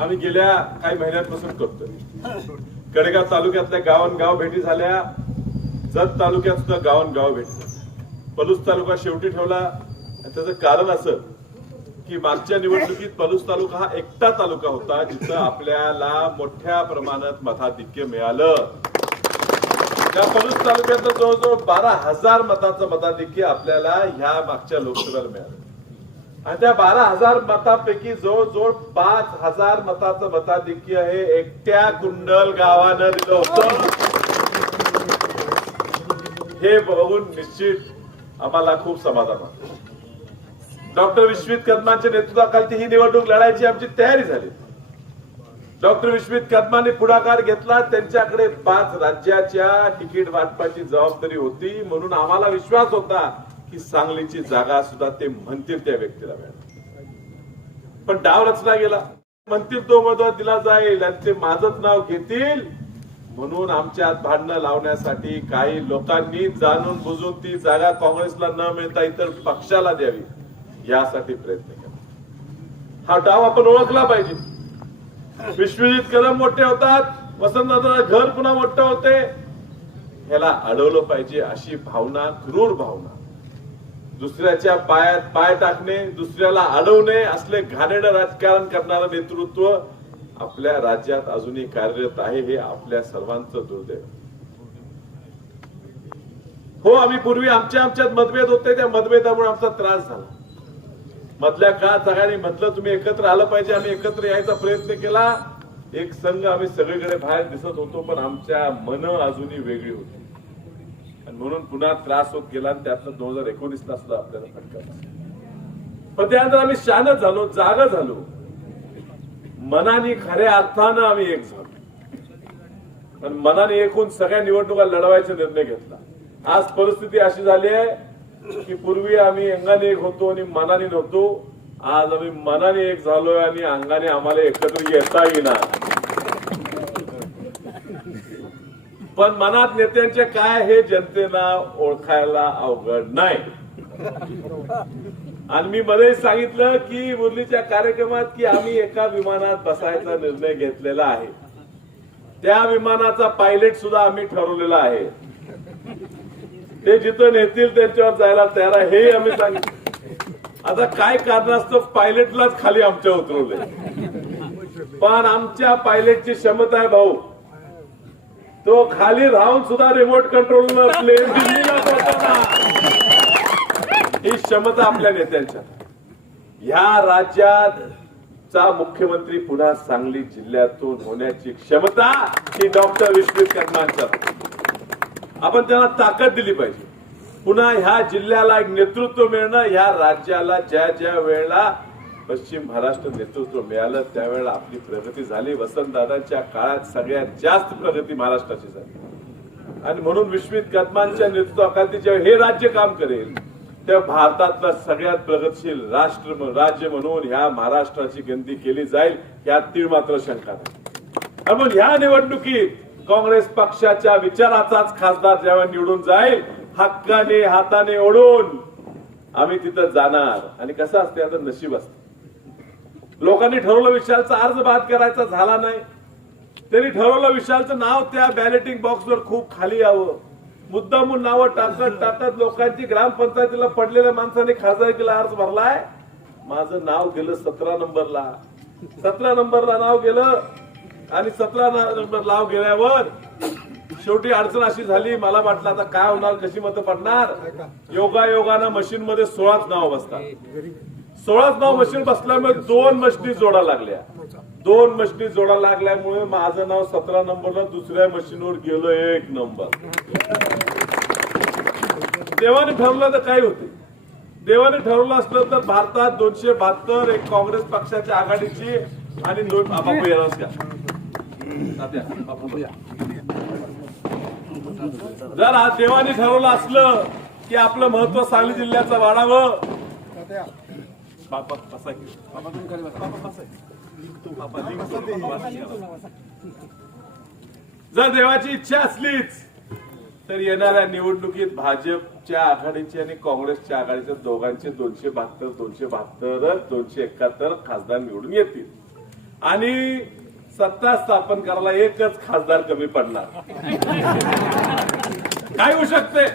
आम्ही गेल्या काही महिन्यांपासून करतोय. कडेगाव तालुक्यातल्या गावन गाव भेटी झाल्या. जत तालुक्यात सुद्धा गावन गाव भेटी झाल्या. पलूस तालुका शेवटी ठेवला. त्याचं कारण असं की मागच्या निवडणुकीत पलूस तालुका हा एकटा तालुका होता जिथं आपल्याला मोठ्या प्रमाणात मताधिक्य मिळालं. त्या पलूस तालुक्यातलं जवळजवळ बारा हजार मताचं मताधिक्य आपल्याला ह्या मागच्या लोकसभेला मिळालं. आणि त्या बारा हजार मतापैकी जवळजवळ पाच हजार मताचं मताधिक्य हे एकट्या कुंडल गावानं दिलं होतं. हे बघून निश्चित आम्हाला खूप समाधान वाटत डॉक्टर विश्वित कदमांच्या नेतृत्वाखाली ही निवडणूक लढायची आमची तयारी झाली. डॉक्टर विश्वित कदमांनी पुढाकार घेतला. त्यांच्याकडे पाच राज्याच्या तिकीट वाटपाची जबाबदारी होती म्हणून आम्हाला विश्वास होता की सांगलीची जागा सुद्धा ते म्हणतील त्या व्यक्तीला मिळणार पण डाव रचला गेला. म्हणतील तो उमेदवार दिला जाईल आणि ते माझंच नाव घेतील. म्हणून आमच्यात भांडणं लावण्यासाठी काही लोकांनी जाणून बुजून ती जागा काँग्रेसला न मिळता इतर पक्षाला द्यावी यासाठी प्रयत्न केला. हा डाव आपण ओळखला पाहिजे. विश्वजित कदम मोठे होतात. वसंतदादा घर पुन्हा मोठं होते. ह्याला अडवलं पाहिजे अशी भावना क्रूर भावना. दुसऱ्याच्या पायात पाय टाकणे दुसऱ्याला अडवणे असले घाणेडं राजकारण करणारं नेतृत्व आपल्या राज्यात अजूनही कार्यरत आहे हे आपल्या सर्वांचं दुर्दैव. हो आम्ही पूर्वी आमच्या आमच्यात मतभेद होते त्या मतभेदामुळे आमचा त्रास झाला. मधल्या काळात सगळ्यांनी म्हटलं तुम्ही एकत्र आलं पाहिजे आम्ही एकत्र यायचा प्रयत्न केला. एक संघ आम्ही सगळीकडे बाहेर दिसत होतो पण आमच्या मन अजूनही वेगळी होती. आणि म्हणून पुन्हा त्रास होत गेला आणि त्यातनं दोन हजार एकोणीस ला सुद्धा आपल्याला फटका पण त्यानंतर आम्ही शान झालो जागा झालो. मनाने खऱ्या अर्थानं आम्ही एक झालो. पण मनाने एकूण सगळ्या निवडणुका लढवायचा निर्णय घेतला. आज परिस्थिती अशी झाली आहे की पूर्वी आम्ही अंगाने एक होतो आणि मनाने नव्हतो. आज आम्ही मनाने एक झालोय आणि अंगाने आम्हाला एकत्र येता येणार. पण मनात नेत्यांचे काय हे जनतेला ओळखायला अवघड नाही. आणि मी मध्ये सांगितलं की मुरलीच्या कार्यक्रमात की आम्ही एका विमानात बसायचा निर्णय घेतलेला आहे. त्या विमानाचा पायलट सुद्धा आम्ही ठरवलेला आहे. ते जिथं नेतील त्यांच्यावर जायला तयार आहे हे आम्ही सांगितलं. आता काय कारणास्तव पायलटलाच खाली आमच्या उतरवले पण आमच्या पायलटची क्षमता आहे भाऊ. तो खाली राहून सुद्धा रिमोट कंट्रोल प्लेन दिल्लीला पोहोचवणार ही क्षमता आपल्या नेत्यांच्या. ह्या राज्यात चा मुख्यमंत्री पुन्हा सांगली जिल्ह्यातून होण्याची क्षमता ही डॉक्टर विश्वित कर्मांच्या. आपण त्यांना ताकद दिली पाहिजे. पुन्हा ह्या जिल्ह्याला एक नेतृत्व मिळणं ह्या राज्याला ज्या ज्या वेळेला पश्चिम महाराष्ट्र नेतृत्व मिळालं त्यावेळेला आपली प्रगती झाली. वसंतदादांच्या काळात सगळ्यात जास्त प्रगती महाराष्ट्राची झाली. आणि म्हणून विश्वित कदमांच्या नेतृत्वाखाली जेव्हा हे राज्य काम करेल तेव्हा भारतातलं सगळ्यात प्रगतशील राष्ट्र राज्य म्हणून ह्या महाराष्ट्राची गंदी केली जाईल यात तीळ मात्र शंका नाही. मग ह्या निवडणुकीत काँग्रेस पक्षाच्या विचाराचाच खासदार जेव्हा निवडून जाईल हक्काने हाताने ओढून आम्ही तिथं जाणार. आणि कसं असते आता नशीब असते. लोकांनी ठरवलं विशालचा अर्ज बाद करायचा झाला नाही. त्यांनी ठरवलं विशालचं नाव त्या बॅलेटिंग बॉक्सवर खूप खाली यावं. मुद्दामून नावं टाकत टाकत लोकांची ग्रामपंचायतीला पडलेल्या माणसाने खासदारकीला अर्ज भरलाय. माझं नाव गेलं सतरा नंबरला. सतरा नंबरला नाव गेलं आणि सतरा नंबर नाव गेल्यावर शेवटी अडचण अशी झाली. मला वाटलं आता काय होणार कशी मतं पडणार? योगा योगानं मशीन मध्ये सोळाच नाव बसतात. सोळाच नाव मशीन बसल्यामुळे दोन मशिनी जोडा लागल्या. दोन मशिनी जोडा लागल्यामुळे माझं नाव सतरा नंबरला दुसऱ्या मशीनवर गेलं एक नंबर. देवाने ठरवलं तर काय होते. देवाने ठरवलं असलं तर भारतात दोनशे बहात्तर एक काँग्रेस पक्षाच्या आघाडीची आणि बापू जर आज देवाने ठरवलं असलं की आपलं महत्त्व सांगली जिल्ह्याचं वाढावं बापा बसा की. बापा बसा की. बापा, लिंक करू. बापा, जर देवाची इच्छा असलीच तर येणाऱ्या निवडणुकीत भाजपच्या आघाडीची आणि काँग्रेसच्या आघाडीच्या दोघांचे दोनशे बहात्तर दोनशे बहात्तर दोनशे एकाहत्तर खासदार निवडून येतील. आणि सत्ता स्थापन करायला एकच खासदार कमी पडणार. काय होऊ शकते?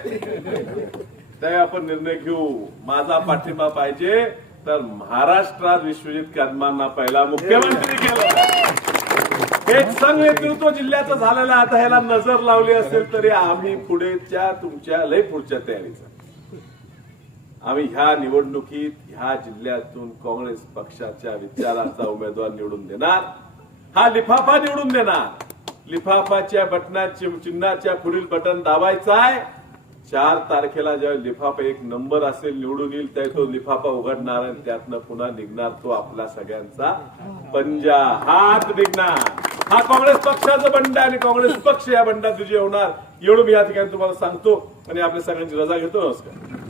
ते आपण निर्णय घेऊ. माझा पाठिंबा पाहिजे. तर महाराष्ट्रात विश्वजित कदमांना पहिला मुख्यमंत्री केलं. एक संघ नेतृत्व जिल्ह्याचं झालेलं आता ह्याला नजर लावली असेल तरी आम्ही पुढेच्या तुमच्या लय पुढच्या तयारीचा. आम्ही ह्या निवडणुकीत ह्या जिल्ह्यातून काँग्रेस पक्षाच्या विचाराचा उमेदवार निवडून देणार. हा लिफाफा निवडून देणार. लिफाफाच्या बटनाच्या चिन्हाच्या पुढील बटन दाबायचा आहे. चार तारखेला ज्या लिफाफा एक नंबर असेल निवडून येईल त्या तो लिफाफा उघडणार आणि त्यातनं पुन्हा निघणार तो आपला सगळ्यांचा पंजा. हात निघणार. हा काँग्रेस पक्षाचा बंड आहे आणि काँग्रेस पक्ष या बंडात विजय होणार. एवढं मी या ठिकाणी तुम्हाला सांगतो आणि आपल्या सगळ्यांची रजा घेतो. नमस्कार.